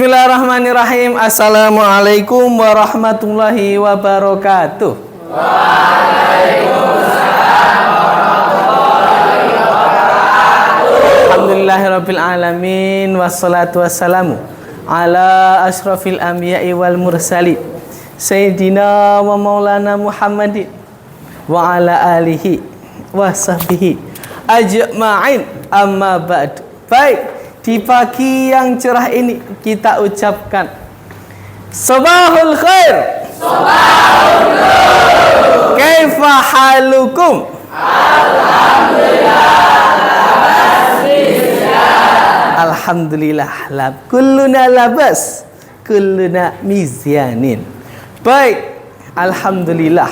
Bismillahirrahmanirrahim. Assalamualaikum warahmatullahi wabarakatuh. Waalaikumsalam warahmatullahi wabarakatuh. Alhamdulillahirabbil alamin wassalatu wassalamu ala asyrafil anbiya'i wal mursalin sayyidina wa maulana Muhammadin wa ala alihi wa sahbihi ajma'in, amma ba'du. Baik, di pagi yang cerah ini kita ucapkan Sabahul khair. Sabahul nur. Kaifa halukum? Alhamdulillah. Alhamdulillah. Kulluna labas, kulluna mizyanin. Baik, alhamdulillah.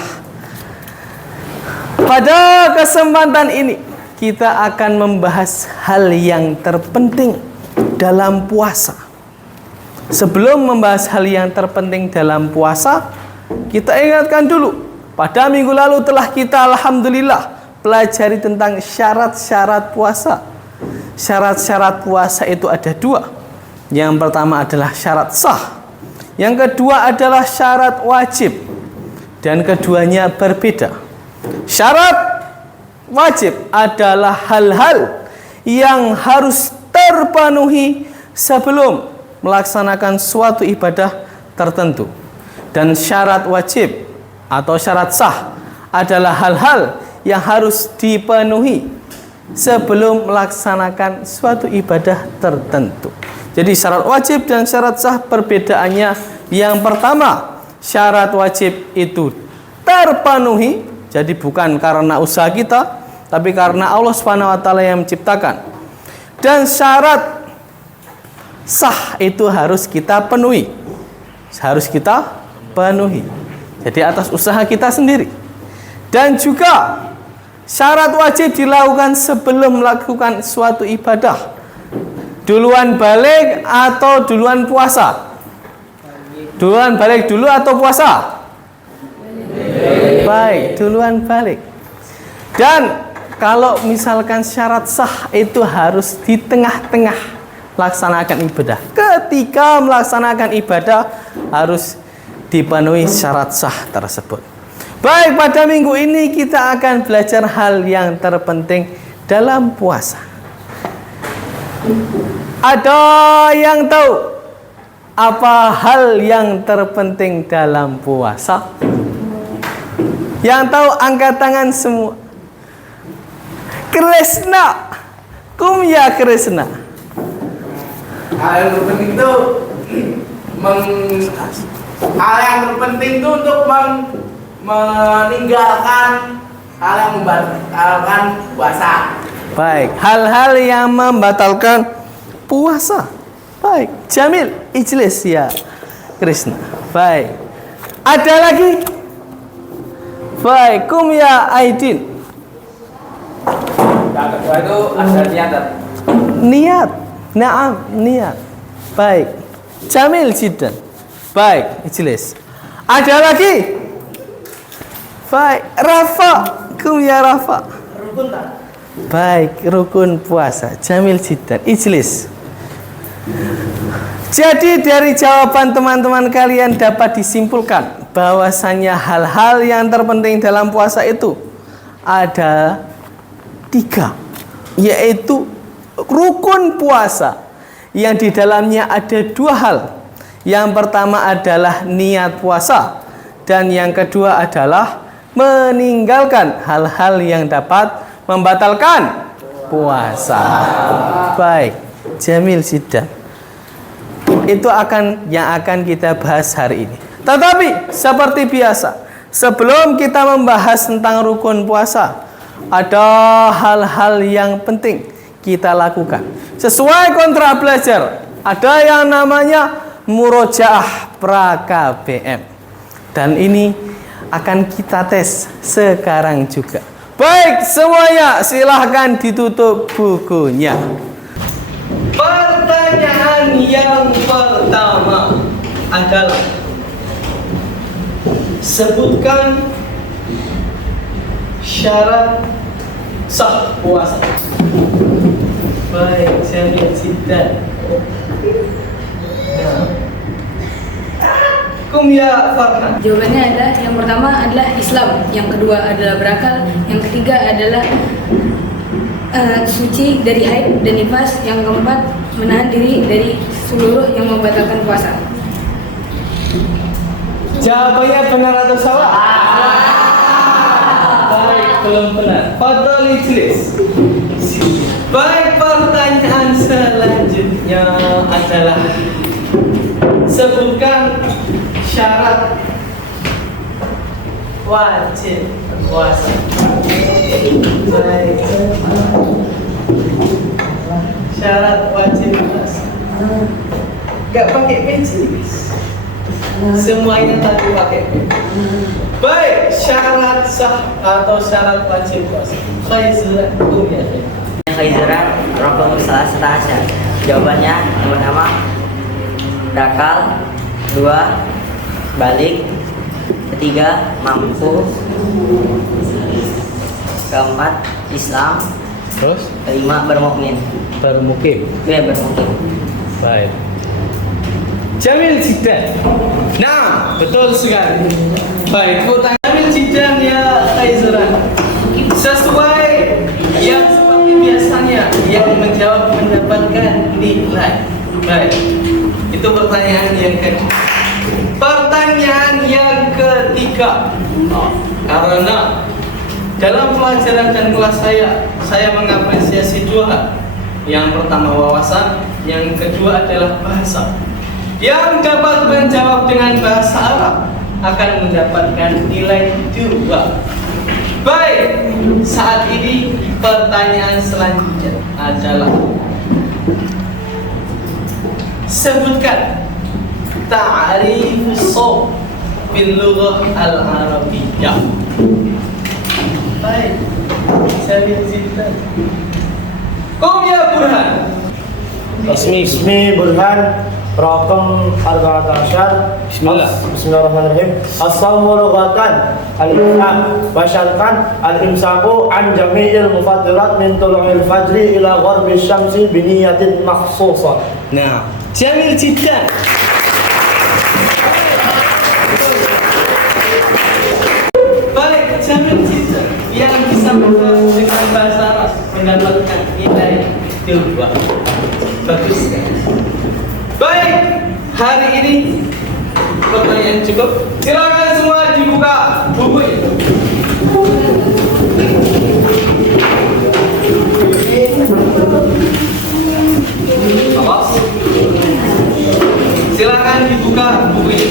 Pada kesempatan ini kita akan membahas hal yang terpenting dalam puasa. Sebelum membahas hal yang terpenting dalam puasa, kita ingatkan dulu, pada minggu lalu telah kita alhamdulillah pelajari tentang syarat-syarat puasa. Syarat-syarat puasa itu ada dua. Yang pertama adalah syarat sah, yang kedua adalah syarat wajib, dan keduanya berbeda. Syarat wajib adalah hal-hal yang harus terpenuhi sebelum melaksanakan suatu ibadah tertentu. Dan syarat wajib atau syarat sah adalah hal-hal yang harus dipenuhi sebelum melaksanakan suatu ibadah tertentu. Jadi syarat wajib dan syarat sah perbedaannya, yang pertama, syarat wajib itu terpenuhi, jadi bukan karena usaha kita, tapi karena Allah Subhanahu wa taala yang menciptakan. Dan syarat sah itu harus kita penuhi. Harus kita penuhi. Jadi atas usaha kita sendiri. Dan juga syarat wajib dilakukan sebelum melakukan suatu ibadah. Duluan balik atau duluan puasa? Duluan balik dulu atau puasa? Baik, duluan balik. Dan kalau misalkan syarat sah itu harus di tengah-tengah laksanakan ibadah. Ketika melaksanakan ibadah harus dipenuhi syarat sah tersebut. Baik, pada minggu ini kita akan belajar hal yang terpenting dalam puasa. Ada yang tahu apa hal yang terpenting dalam puasa? Yang tahu angkat tangan semua. Krishna, kum ya Krishna. Hal yang terpenting itu untuk meninggalkan hal yang membatalkan puasa. Baik, hal-hal yang membatalkan puasa. Baik, Jamil, ijlis ya Krishna. Baik, ada lagi? Baik, kum ya Aidin. Yang kedua itu ada niat. Niat, naam, niat. Baik, Jamil jiddan. Baik, ijlis. Ada lagi? Baik, Rafa, kum ya Rafa. Rukun tak? Baik, rukun puasa. Jamil jiddan, ijlis. Jadi dari jawaban teman-teman kalian dapat disimpulkan bahwasanya hal-hal yang terpenting dalam puasa itu ada 3, yaitu rukun puasa yang di dalamnya ada 2 hal. Yang pertama adalah niat puasa, dan yang kedua adalah meninggalkan hal-hal yang dapat membatalkan puasa. Baik, Jamil Siddan. Itu yang akan kita bahas hari ini. Tetapi seperti biasa, sebelum kita membahas tentang rukun puasa, ada hal-hal yang penting kita lakukan. Sesuai kontrak belajar, ada yang namanya murojaah pra-KBM. Dan ini akan kita tes sekarang juga. Baik, semuanya silahkan ditutup bukunya. Pertanyaan yang pertama adalah, sebutkan syarat sah puasa. Baik, Jamil Jiddan. Kum ya Farhan. Jawabannya adalah yang pertama adalah Islam, yang kedua adalah berakal, yang ketiga adalah suci dari haid dan nifas, yang keempat menahan diri dari seluruh yang membatalkan puasa. Jawabannya benar atau salah? Baik, belum benar. Fadhal Idris. Baik, pertanyaan selanjutnya adalah sebutkan syarat wajib puasa. Baik. Syarat wajib puasa. Gak pakai peci, guys. Semuanya tadi pakai peci. Baik, syarat sah atau syarat wajib puasa. Khaizuran, ya. Khaizuran, rokok salah setahasya. Jawabannya yang pertama berakal, dua balik, ketiga mampu, keempat Islam, Terus kelima bermukmin. bermukim. Ya, bermukmin. Baik. Jamil Jidan. Nah, betul sekali. Baik, pertanyaan Jamil Jidan ya Khaizuran. Sesuai yang seperti biasanya yang menjawab mendapatkan nilai. Baik. Itu pertanyaan yang kedua. Pertanyaan yang ketiga. Karena dalam pelajaran dan kelas saya mengapresiasi dua hal. Yang pertama wawasan, yang kedua adalah bahasa. Yang dapat menjawab dengan bahasa Arab akan mendapatkan nilai 2. Baik, saat ini pertanyaan selanjutnya adalah sebutkan ta'rifus shaum bil lughah al-arabiyyah. Baik, saya Zidan. Kum ya Burhan. Ismi Burhan, Rakam 14. Bismillahirrahmanirrahim. As-sawmu lughatan al-imsak wa syar'an al-imsaku an jami'il mufaddirat min tulu'il fajri ila gharbi syamsi bi niyatin makhsusah. Nah, Jamil Jidan. Baik, Jamil Jidan yang bisa menjawab dengan bahasa Arab mendapatkan nilai 2. Bagus. Baik, hari ini pertanyaan cukup. Silakan semua dibuka buku itu. Awas. Silakan dibuka buku ini.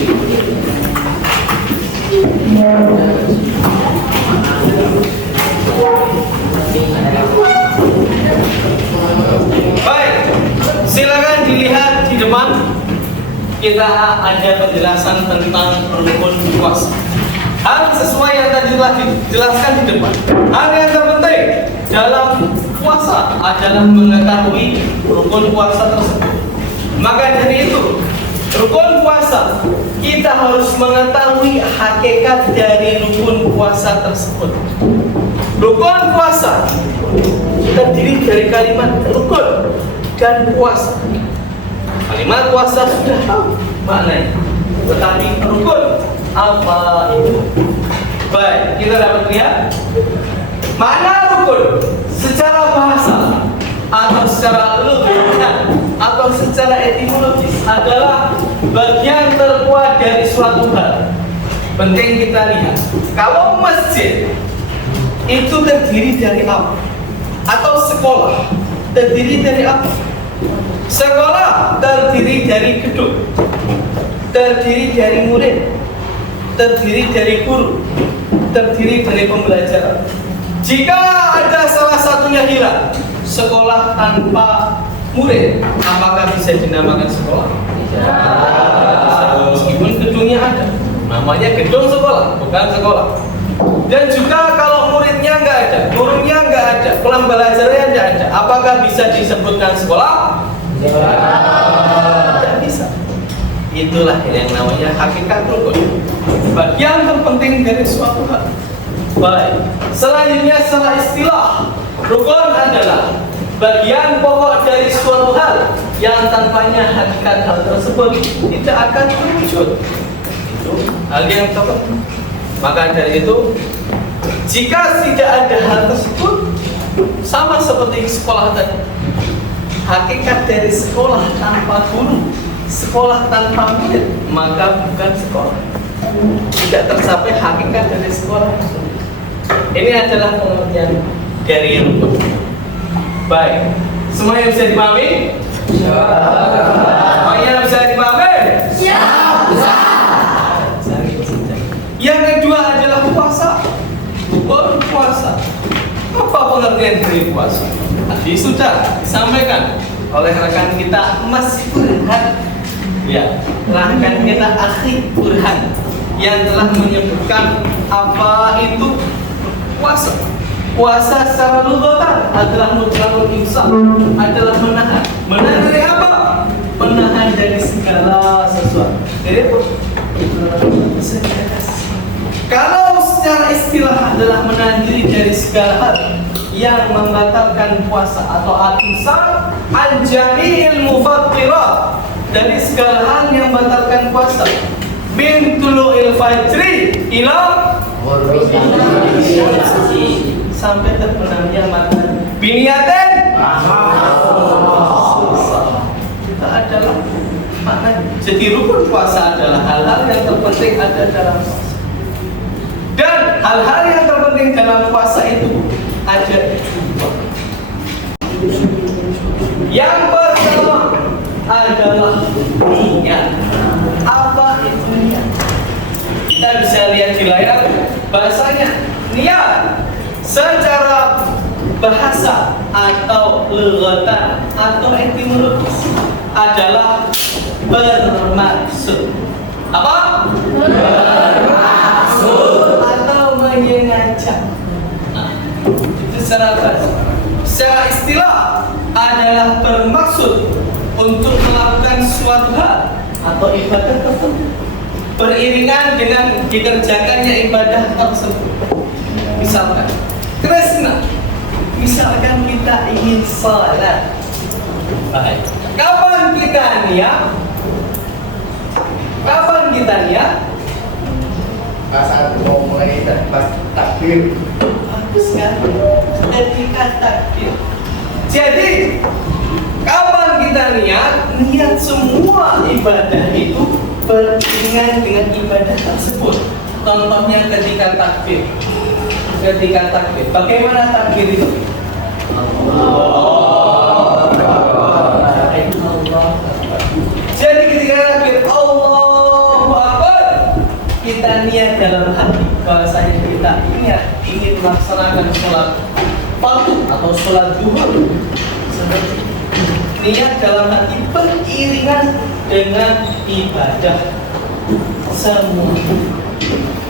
Baik, silakan dilihat di depan. Kita ada penjelasan tentang rukun puasa. Hal sesuai yang tadi telah dijelaskan di depan. Hal yang terpenting dalam puasa adalah mengetahui rukun puasa tersebut. Maka dari itu, rukun puasa kita harus mengetahui hakikat dari rukun puasa tersebut. Rukun puasa terdiri dari kalimat rukun dan puasa. Kalimat puasa sudah tahu maknanya, tetapi rukun apa itu? Baik, kita dapat lihat makna rukun secara bahasa atau secara lugah atau secara etimologis adalah bagian terkuat dari suatu hal. Penting kita lihat, kalau masjid itu terdiri dari apa? Atau sekolah terdiri dari apa? Sekolah terdiri dari gedung, terdiri dari murid, terdiri dari guru, terdiri dari pembelajaran. Jika ada salah satunya hilang, sekolah tanpa murid, apakah bisa dinamakan sekolah? Meskipun gedungnya ada, namanya gedung sekolah, bukan sekolah. Dan juga kalau muridnya nggak ada, gurunya nggak ada, pembelajarannya nggak ada, apakah bisa disebutkan sekolah? Tidak bisa. Itulah yang namanya hakikat rukun, bagian terpenting dari suatu hal. Baik, selanjutnya secara istilah, rukun adalah bagian pokok dari suatu hal yang tanpanya hakikat hal tersebut tidak akan terwujud. Itu hal yang terpenting. Maka dari itu, jika tidak ada hal tersebut, sama seperti sekolah tadi, hakikat dari sekolah tanpa guru, sekolah tanpa murid, maka bukan sekolah. Tidak tercapai hakikat dari sekolah. Ini adalah pengertian dari rukun. Baik, semuanya bisa dipahami? Semuanya bisa dipahami? Yang kedua adalah puasa. Berpuasa. Apa pengertian dari puasa? Tadi sudah disampaikan oleh rekan kita Mas Burhan. Ya, rekan kita Akhi Burhan yang telah menyebutkan apa itu puasa. Puasa secara lughatan adalah mutlaqul imsak, adalah menahan. Menahan dari apa? Menahan dari segala sesuatu. Jadi apa? Kalau secara istilah adalah menahan diri dari segala hal yang membatalkan puasa atau al-imsak al-jami'il mufattirat, dari segala hal yang membatalkan puasa, min tulu'il fajri ila sampai terbenamnya matahari biniaten itu adalah makna. Jadi rukun puasa adalah hal-hal yang terpenting ada dalam puasa. Dan hal-hal yang terpenting dalam puasa itu ada dua. Yang pertama adalah niat. Apa itu niat? Kita bisa lihat di layar bahasanya. Niat secara bahasa atau lughatan atau etimologis adalah bermaksud. Apa? Bermaksud atau menyengaja. Nah, itu secara bahasa. Secara istilah adalah bermaksud untuk melakukan suatu hal atau ibadah tertentu beriringan dengan dikerjakannya ibadah tersebut. Misalkan Krishna, misalkan kita ingin sholat. Baik. Kapan kita niat? Kapan kita niat? Pas mau mulai pas takbir. Bagus kan? Ketika takbir. Jadi kapan kita niat? Niat semua ibadah itu beriringan dengan ibadah tersebut. Contohnya ketika takbir. Ketika takbir, bagaimana takbir itu? Jadi ketika takbir Allahu Akbar, kita niat dalam hati bahwasanya kita ingin melaksanakan sholat fardu atau sholat zuhur. Seperti niat dalam hati beriringan dengan ibadah semua.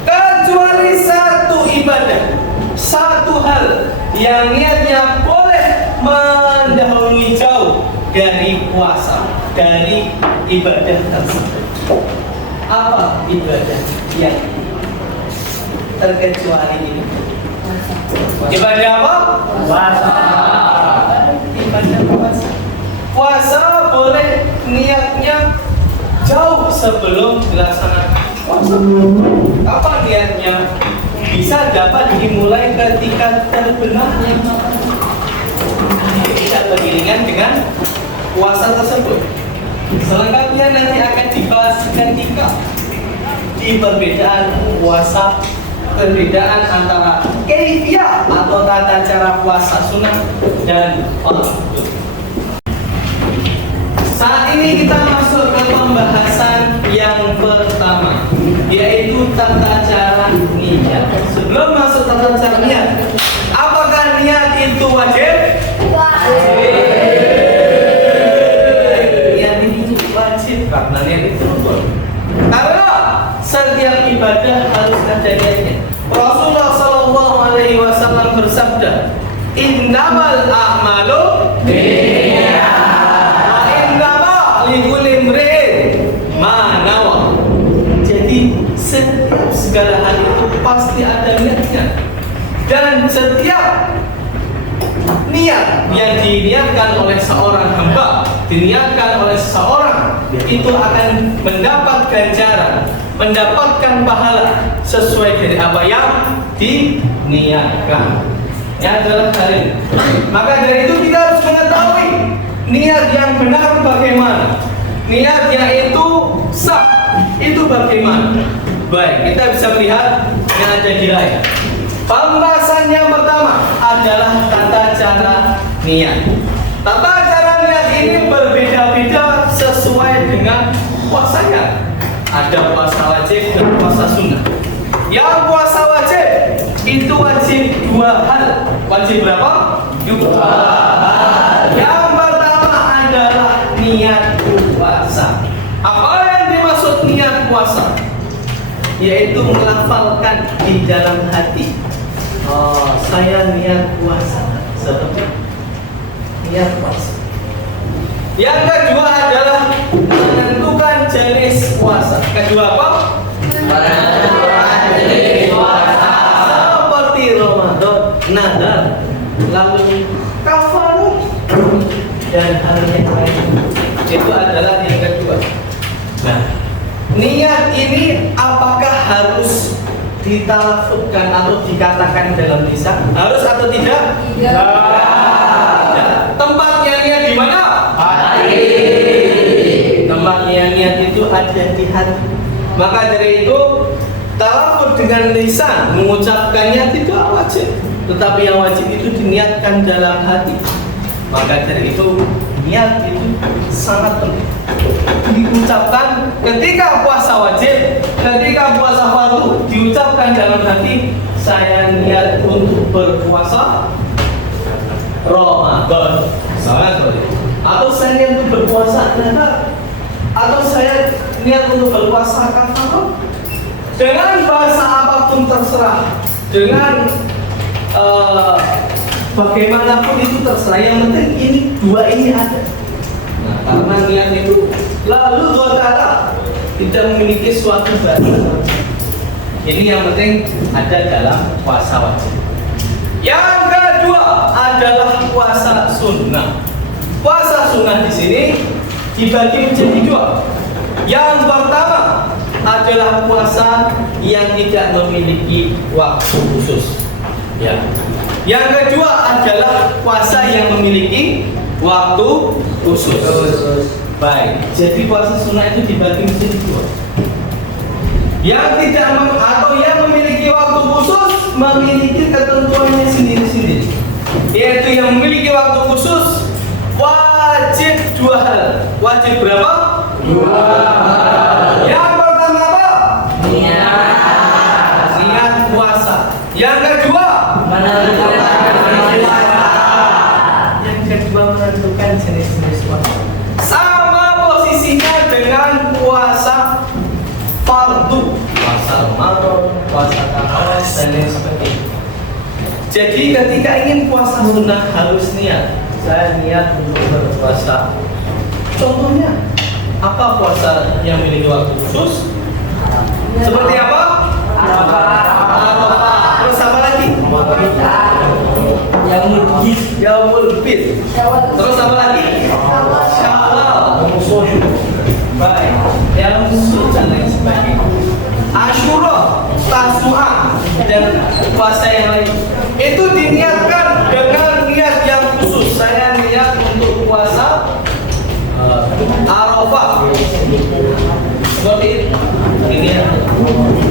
Kecuali satu ibadah, satu hal yang niatnya boleh mendahului jauh dari puasa, dari ibadah tersebut. Apa ibadah yang terkecuali ini? Ibadah apa? Puasa. Ibadah puasa. Puasa boleh niatnya jauh sebelum dilaksanakan puasa. Apa niatnya? Bisa dapat dimulai ketika terbenamnya matahari. Tidak beriringan dengan puasa tersebut. Selengkapnya nanti akan dibahas ketika di perbedaan puasa, perbedaan antara kaifiyah atau tata cara puasa sunnah dan fardu. Saat ini kita masuk ke pembahasan yang pertama, yaitu tata cara niat. Sebelum masuk tata cara niat, apakah niat itu wajib? Wajib. Niat itu wajib karena niat itu rukun. Karena setiap ibadah harus ada niatnya. Rasulullah SAW bersabda, "Innamal a'malu binniyat." Jadi setiap segala hal itu pasti ada niatnya, dan setiap niat yang diniatkan oleh seorang hamba diniatkan oleh seseorang itu akan mendapat ganjaran, mendapatkan pahala sesuai dari apa yang diniatkan. Ya adalah hal ini. Maka dari itu kita harus mengetahui niat yang benar bagaimana, niatnya itu sah itu bagaimana. Baik, kita bisa melihat yang ada di layar. Pembahasan yang pertama adalah tata cara niat. Tata cara niat ini berbeda-beda sesuai dengan puasanya. Ada puasa wajib dan puasa sunnah. Yang puasa wajib itu wajib dua hal. Wajib berapa? Dua hal. Yang pertama adalah niat puasa. Apa yang dimaksud niat puasa? Yaitu melafalkan di dalam hati. Oh, saya niat puasa. Seperti niat puasa. Yang kedua adalah menentukan jenis puasa. Kedua apa? Menentukan jenis puasa. Seperti Ramadan, nadar, lalu kafaru dan hal yang lain. Itu adalah yang kedua. Nah, niat ini apakah harus ditalafutkan atau dikatakan dalam lisan? Harus atau tidak? Tidak. Tempatnya niat di mana? Hati. Tempatnya niat itu ada di hati. Maka dari itu talafut dengan lisan, mengucapkannya tidak wajib, tetapi yang wajib itu diniatkan dalam hati. Maka dari itu niat itu sangat penting diucapkan ketika puasa wajib, ketika puasa fardu diucapkan dalam hati, saya niat untuk berpuasa Ramadan, atau saya niat untuk berpuasa nadar, atau saya niat untuk berpuasa kafarat. Dengan bahasa apapun terserah, dengan bagaimanapun itu terserah. Yang penting ini dua ini ada. Nah, karena niat itu lalu Allah Ta'ala tidak memiliki suatu batas. Ini yang penting ada dalam puasa wajib. Yang kedua adalah puasa sunnah. Puasa sunnah di sini dibagi menjadi dua. Yang pertama adalah puasa yang tidak memiliki waktu khusus. Ya. Yang kedua adalah puasa yang memiliki waktu khusus. Baik, jadi puasa sunnah itu dibagi menjadi dua. Yang tidak atau yang memiliki waktu khusus memiliki ketentuannya sendiri-sendiri. Yaitu yang memiliki waktu khusus wajib dua hal. Wajib berapa? Dua. Yang pertama apa? Niat puasa. Yang kedua menentukan jenis-jenis puasa. Sama posisinya dengan puasa fardu, puasa Ramadan, puasa kafarat dan lain sebagainya. Jadi ketika ingin puasa sunnah harus niat. Saya niat untuk berpuasa. Contohnya apa puasa yang memiliki waktu khusus? Seperti apa? Terus apa lagi? Yaumul Bid. Terus apa lagi? Syawal. Baik. Yang dan lain sebagainya. Asyura, Tasu'a dan puasa yang lain. Itu diniatkan dengan niat yang khusus. Saya niat untuk puasa Arafah. Seperti ini.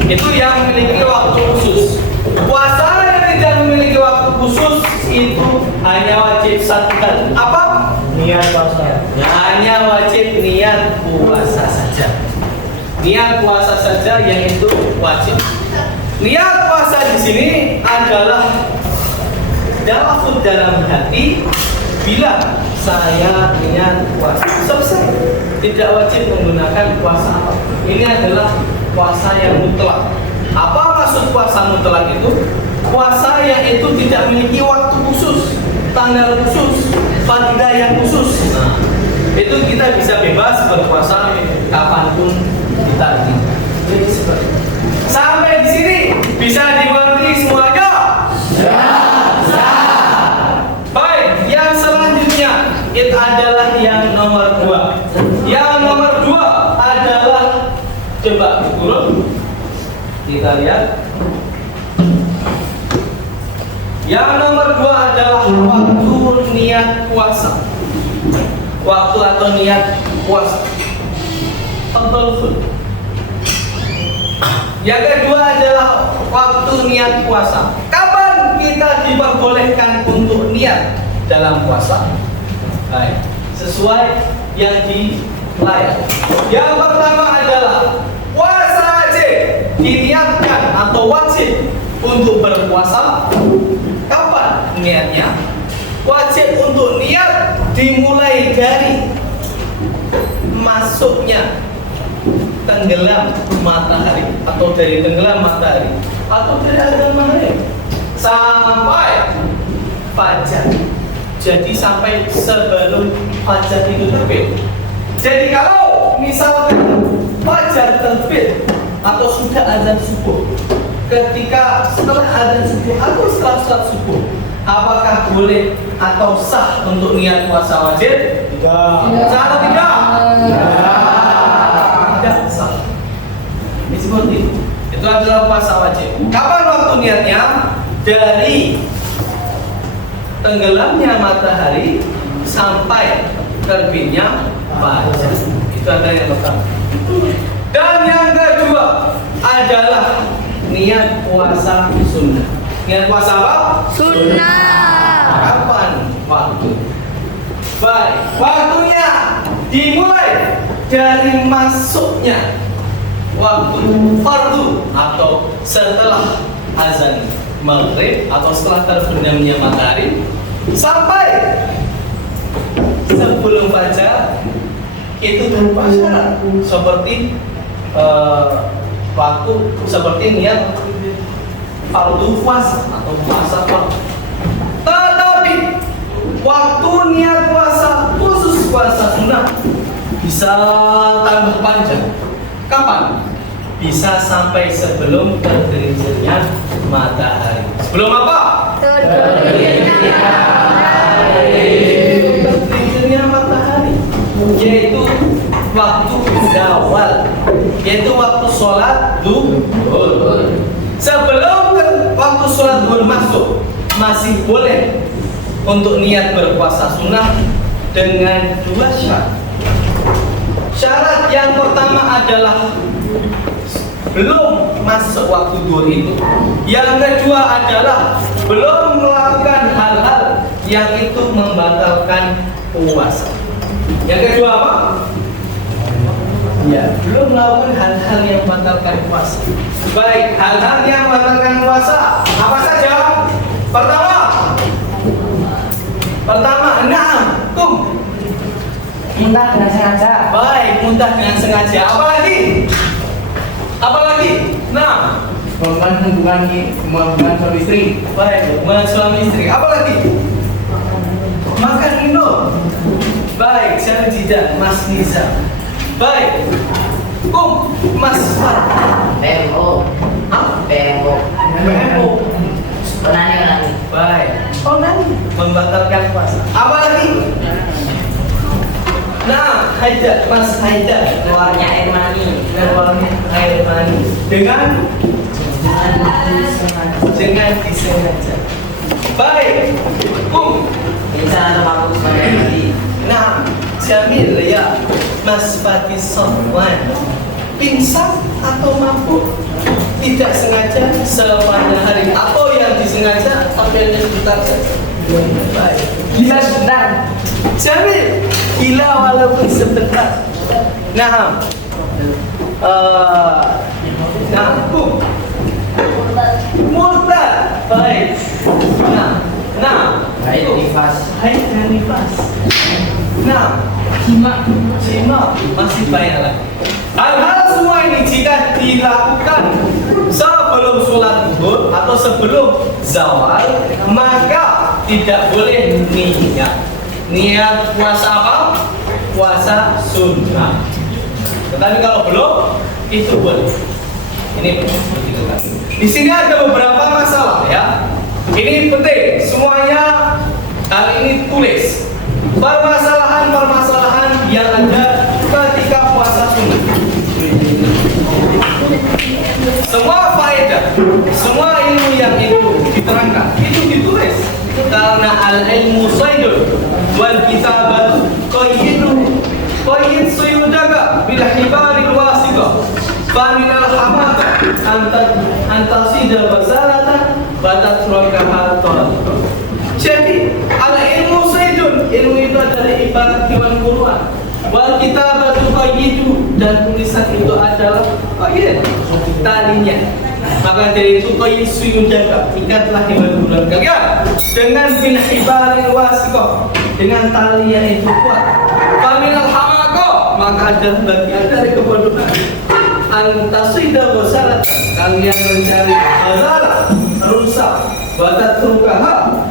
Itu yang memiliki waktu khusus. Puasa yang tidak memiliki waktu khusus itu hanya wajib satu kali. Apa? Niat puasa. Hanya wajib niat puasa saja. Niat puasa saja yang itu wajib. Niat puasa di sini adalah talafut dalam hati bila saya niat puasa. Selesai. Tidak wajib menggunakan puasa apa. Ini adalah puasa yang mutlak. Apa maksud puasa mutlak itu? Puasa yang itu tidak memiliki waktu khusus, tanggal khusus, fadilah yang khusus. Nah, itu kita bisa bebas berpuasa kapanpun kita ingin. Sampai di sini bisa dimengerti semuanya? Baik, yang selanjutnya itu adalah yang nomor kita lihat. Yang nomor 2 adalah waktu niat puasa. Waktu atau niat puasa. Yang kedua adalah waktu niat puasa. Kapan kita diperbolehkan untuk niat dalam puasa? Baik, sesuai yang dilayar. Yang pertama adalah puasa wajib diniatkan atau wajib untuk berpuasa. Kapan niatnya? Wajib untuk niat dimulai dari masuknya tenggelam matahari atau dari tenggelam matahari atau dari azan maghrib sampai fajar. Jadi sampai sebelum fajar itu terbit. Jadi kalau misalkan fajar terbit atau sudah azan subuh, ketika setelah azan subuh atau setelah sholat subuh, apakah boleh atau sah untuk niat puasa wajib? Tidak. Sah atau tidak? Tidak sah. Ini seperti itu. Itu adalah puasa wajib. Kapan waktu niatnya? Dari tenggelamnya matahari sampai terbitnya fajar. Itu adalah yang pertama. Dan yang kedua adalah niat puasa sunnah. Niat puasa apa? Sunnah. Kapan waktu? Baik, waktunya dimulai dari masuknya waktu fardu atau setelah azan maghrib atau setelah terbenamnya matahari sampai sebelum fajar. Itu berupa syarat seperti waktu seperti niat fardu puasa atau puasa fardu. Tetapi waktu niat puasa khusus puasa sunnah bisa tambah panjang. Kapan? Bisa sampai sebelum tergelincirnya matahari. Sebelum apa? Tergelincirnya matahari, yaitu waktu zawal, yaitu waktu sholat duhur. Sebelum waktu sholat duhur masuk, masih boleh untuk niat berpuasa sunnah dengan 2 syarat. Syarat yang pertama adalah belum masuk waktu duhur itu. Yang kedua adalah belum melakukan hal-hal yang itu membatalkan puasa. Yang kedua apa? Ya, belum melakukan hal-hal yang membatalkan puasa. Baik, hal-hal yang membatalkan puasa apa saja? Pertama, Muntah dengan sengaja. baik, muntah dengan sengaja. Apa lagi? Nah, Melakukan hubungan suami istri. baik, hubungan suami istri. Apa lagi? Makan minum. Baik, saya tidak Mas Niza. Baik, Mas Far. PMO. PMO. Penani. Baik. Membatalkan puasa. Apa lagi? Nah, Haida, Mas Haida. Keluarnya air mani. Keluarnya air mani dengan disengaja. Baik, Bisa atau mabuk sepanjang hari. Nah, Jamil ya, Mas Fatih Sofwan, pingsan atau mabuk tidak sengaja sepanjang hari atau yang disengaja tapi hanya sebentar saja. Baik. Gila sebentar. Jamil, gila walaupun sebentar. Nah, murtad. Baik. Haid nifas. Haid dan nifas. Nah, jima masih banyak lagi. Hal-hal semua ini jika dilakukan sebelum sholat zuhur atau sebelum zawal, maka tidak boleh niat puasa apa? Puasa sunnah. Tetapi kalau belum, itu boleh. Ini di sini ada beberapa masalah ya. Ini penting, semuanya hal ini tulis. Permasalahan-permasalahan yang ada ketika puasa sunnah. Semua faedah ya. Semua ilmu yang itu diterangkan, itu ditulis. Karena al-ilmu saydun wal kitabatu qayyid suyudaka bil hibaril wasiqah fa min al-hamata antasida basalatan batatrukaha tariqa. Jadi al-ilmu saydun, ilmu itu adalah ibarat hewan buruan. Wal kitabatu qayyidu, dan tulisan itu adalah qayyid, talinya. Maka dari itu qayyid suyudaka, ikatlah hewan buruan kalian dengan bil hibaril wasiqah, dengan tali yang itu kuat. Faminal hamaqah, maka adalah bagian dari kebodohan. Antasida wasalat, kalian mencari masalah, rusak, batat rukaha,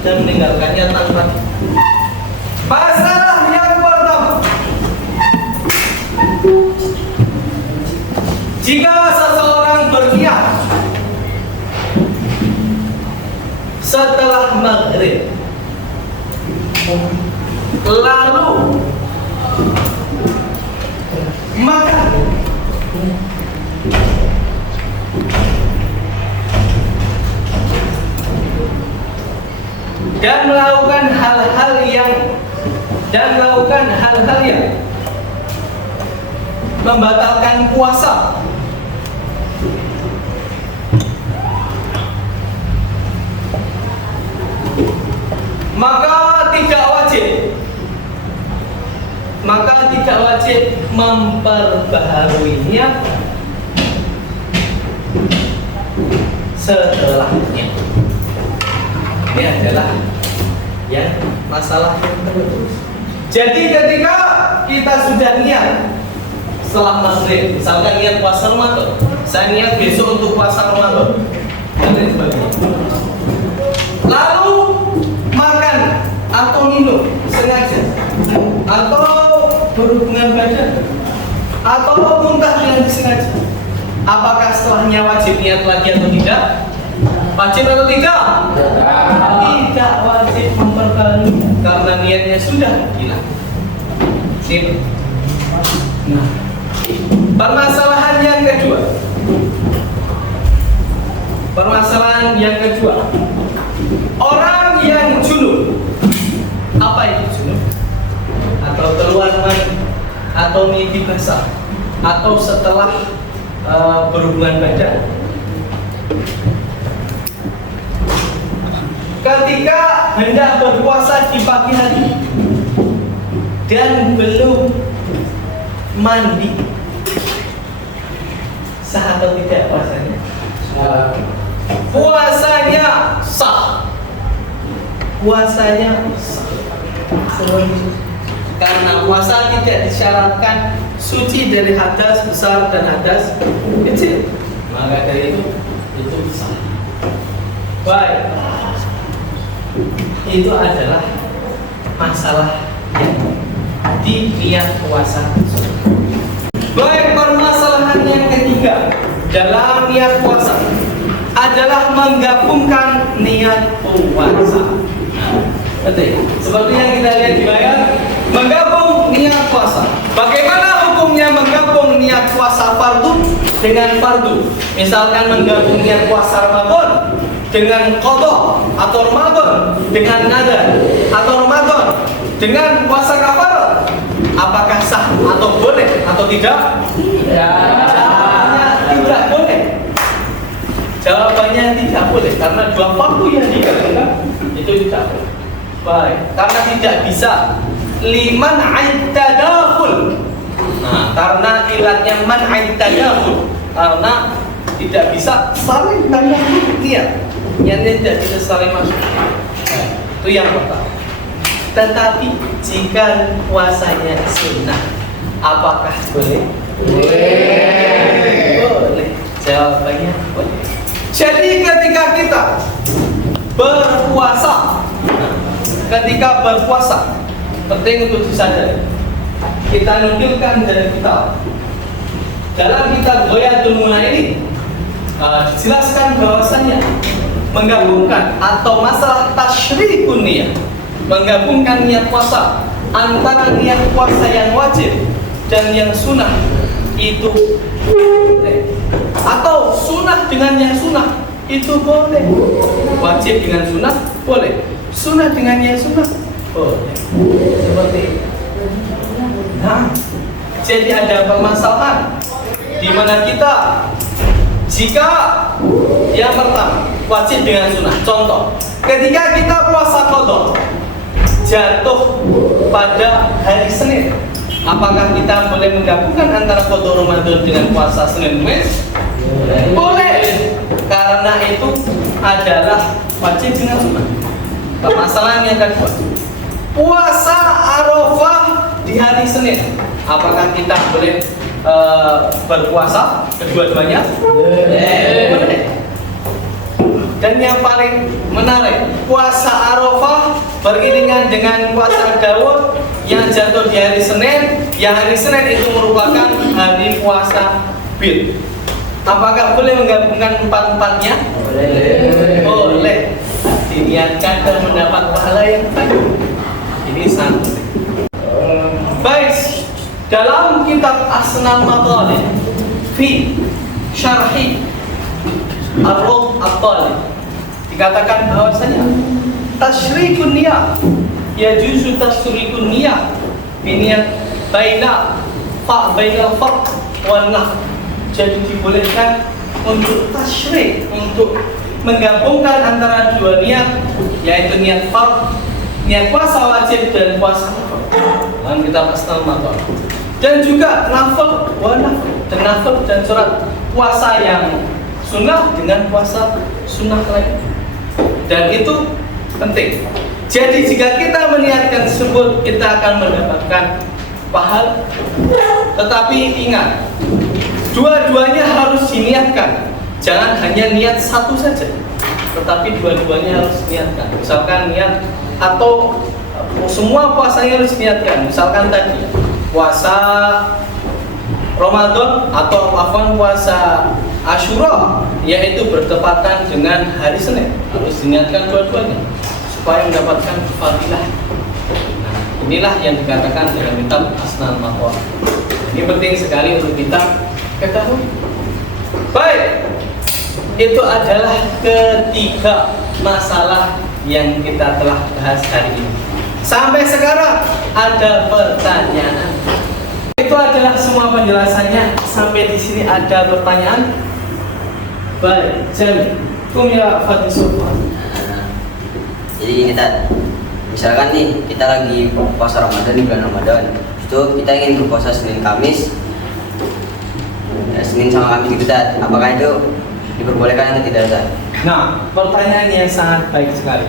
dan meninggalkannya tanpa. Masalah yang pertama, jika seseorang berniat setelah maghrib, lalu makan, dan melakukan hal-hal yang membatalkan puasa, maka tidak wajib memperbaharuinya setelahnya. Ini adalah masalah yang terus. Jadi ketika kita sudah niat setelah maghrib, misalkan niat puasa Ramadan, saya niat besok untuk puasa Ramadan, dan lain sebagainya. Lalu makan atau minum sengaja, atau berhubungan badan, atau muntah dengan disengaja. Apakah setelahnya wajib niat lagi atau tidak? Wajib atau tidak? Tidak wajib memperbarui, karena niatnya sudah hilang. Nah, permasalahan yang kedua, orang yang junub. Apa itu junub? Atau keluar mani, atau mimpi basah, atau setelah berhubungan badan. Ketika hendak berpuasa di pagi hari dan belum mandi, sah atau tidak puasanya? Puasanya sah. Puasanya sah. Karena puasa tidak disyaratkan suci dari hadas besar dan hadas kecil. Maka dari itu sah. Baik. Itu adalah masalah yang di niat puasa. Baik, permasalahan yang ketiga dalam niat puasa adalah menggabungkan niat puasa. Betul. Seperti yang kita lihat di layar, menggabung niat puasa. Bagaimana hukumnya menggabung niat puasa fardu dengan fardu? Misalkan menggabung niat puasa Ramadan dengan qadha, atau Ramadan dengan nadar, atau Ramadan dengan puasa kafarat. Apakah sah atau boleh atau tidak? Jawabannya tidak boleh. Jawabannya tidak boleh karena dua waktu yang digabungkan itu tidak boleh. Baik, karena tidak bisa liman aitadahul. Nah, karena ilatnya man aitadahul, karena tidak bisa saling tandahul niat. Yang tidak bisa saling masuk. Nah, itu yang pertama. Tetapi jika puasanya sunnah, apakah boleh? Boleh. Jawabannya boleh. Jadi ketika kita berpuasa, penting untuk disadari. Kita nukilkan dari kitab. Dalam kitab Ghayatul Muna ini dijelaskan bahwasanya menggabungkan atau masalah tasyrikun niyah, menggabungkan niat puasa antara niat puasa yang wajib dan yang sunnah itu Atau sunnah dengan yang sunnah itu boleh. Wajib dengan sunnah boleh. Sunnah dengan yang sunnah boleh. Seperti itu. Nah, jadi ada permasalahan di mana kita jika yang pertama wajib dengan sunnah. Contoh, ketika kita puasa qadha jatuh pada hari Senin, apakah kita boleh menggabungkan antara qadha Ramadan dengan puasa Senin Kamis? Boleh, karena itu adalah wajib dengan sunnah. Permasalahan yang kedua, puasa Arafah di hari Senin, apakah kita boleh berpuasa kedua-duanya? Boleh. Dan yang paling menarik, puasa Arafah beriringan dengan puasa Daud yang jatuh di hari Senin, yang hari Senin itu merupakan hari puasa Bid. Apakah boleh menggabungkan empat-empatnya? Boleh. Diniatkan dan mendapat pahala yang banyak. Ini sangat. Baik, dalam kitab Asnal Matalib fi syarhi Ar-Ruh At-Talib dikatakan bahwasanya tasyrikun niyah yajuzu tasyrikun niyah biniyat bainal farq wal nafl. Jadi dibolehkan untuk tasyrik, untuk menggabungkan antara dua niat, yaitu niat farq, niat puasa wajib dan puasa dalam kitab Asnal Matalib. Dan juga nafil dan nafil dan surat puasa yang sunnah dengan puasa sunnah lain. Dan itu penting. Jadi jika kita meniatkan tersebut, kita akan mendapatkan pahala. Tetapi ingat, dua-duanya harus diniatkan. Jangan hanya niat satu saja, tetapi dua-duanya harus diniatkan. Misalkan niat atau semua puasanya harus diniatkan. Misalkan tadi puasa Ramadan atau puasa Asyura, yaitu bertepatan dengan hari Senin, harus diniatkan dua-duanya supaya mendapatkan fadilah. Nah, inilah yang dikatakan dalam kitab Asnal Matalib. Ini penting sekali untuk kita ketahui. Baik, itu adalah ketiga masalah yang kita telah bahas hari ini. Sampai sekarang ada pertanyaan? Itu adalah semua penjelasannya. Sampai di sini ada pertanyaan? Baik, Jamil. Ya Fadil. Jadi ini misalkan nih kita lagi puasa Ramadan di bulan Ramadan, itu kita ingin berpuasa Senin Kamis, Senin sama Kamis gitu Tad. Apakah itu diperbolehkan atau tidak Tad? Nah, pertanyaan yang sangat baik sekali.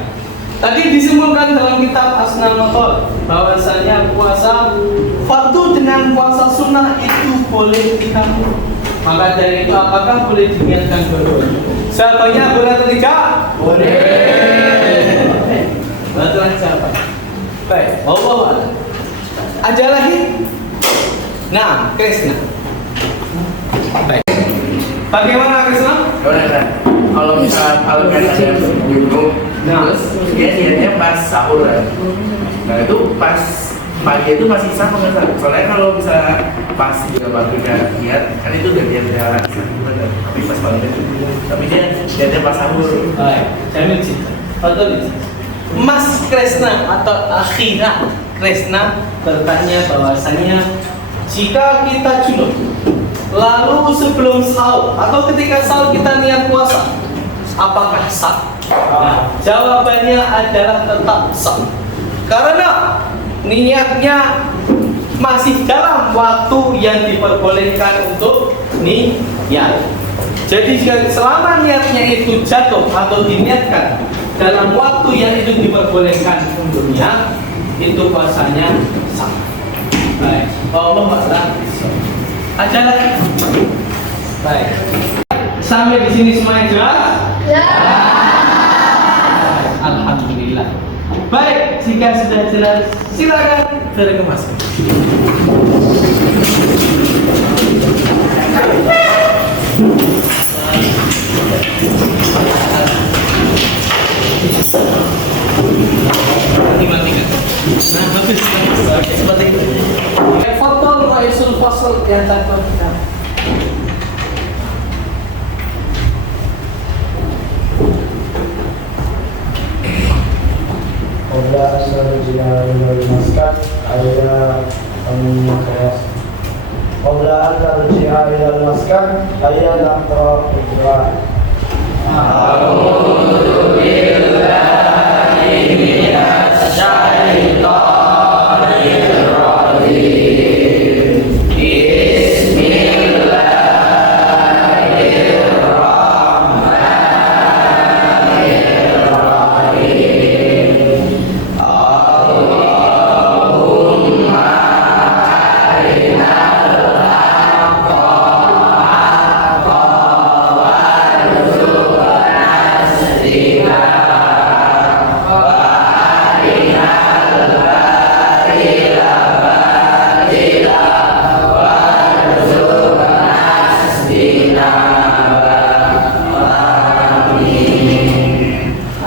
Tadi disimpulkan dalam kitab Asnal Matalib bahwasanya puasa fardu dengan puasa sunnah itu boleh digabung. Maka dari itu apakah boleh diniatkan dua-duanya? Jawabannya boleh atau tidak? Boleh. Betul siapa? Baik, Allah. Ada lagi? Nah, Krisna. Baik. Bagaimana Krisna? Kalau misalnya kalau ada dulu, terus dia niatnya pas sahur ya. Nah itu pas pagi itu masih sama nggak? Soalnya kalau misalnya pas dia waktunya niat, kan itu udah dia berjalan. Tapi pas malam itu, tapi dia niatnya pas sahur. Baik, Jamil cinta. Betul. Mas Krisna atau Akhira Krisna bertanya bahwasanya jika kita junub lalu sebelum sahur atau ketika sahur kita niat puasa, apakah sah? Nah, jawabannya adalah tetap sah. Karena niatnya masih dalam waktu yang diperbolehkan untuk niat. Jadi selama niatnya itu jatuh atau diniatkan dalam waktu yang itu diperbolehkan untuk niat, itu puasanya sah. Baik, Allah Ta'ala. Ada lagi? Baik. Sampai di sini semuanya jelas? Ya. Alhamdulillah. Baik, jika sudah jelas, silakan direkomendasi. Nah, habis seperti itu. Foto Raisul Fasl yang tanpa kita. Qabla an narji'a ilal maskan ayya Qabla an narji'a ilal maskan ayya naqra.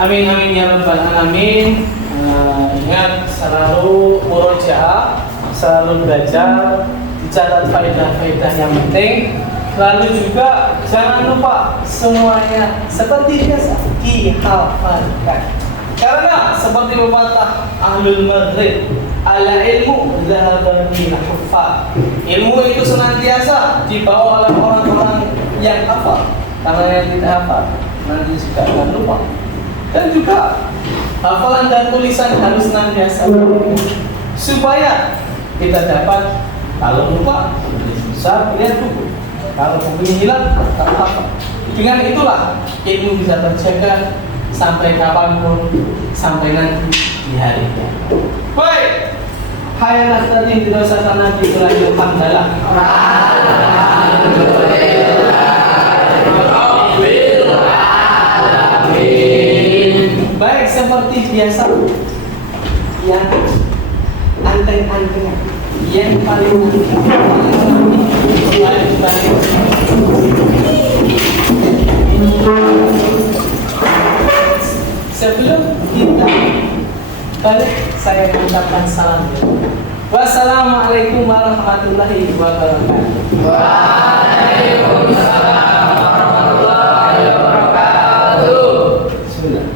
Amin amin ya rabbal alamin. Ingat selalu murojaah, selalu belajar, dicatat faedah-faedah yang penting. Lalu juga jangan lupa semuanya seperti biasa dihafalkan. Karena seperti pepatah ahlul maghrib, ala ilmu zahaban bil huffaz. Ilmu itu senantiasa dibawa oleh orang-orang yang hafal. Karena yang tidak hafal nanti juga akan lupa. Dan juga hafalan dan tulisan harus senantiasa supaya kita dapat, kalau lupa bisa lihat buku, kalau bukunya hilang tak apa. Dengan itulah ilmu bisa terjaga sampai kapanpun, sampai nanti di hari kiamat. Baik, hayat tadi dirasakan Nabi Ibrahim hamdalah. Baik, seperti biasa yang anteng-anteng, yang paling sebelum kita balik, saya mengucapkan salam. Wassalamualaikum warahmatullahi wabarakatuh. Waalaikumsalam warahmatullahi wabarakatuh. Bismillah.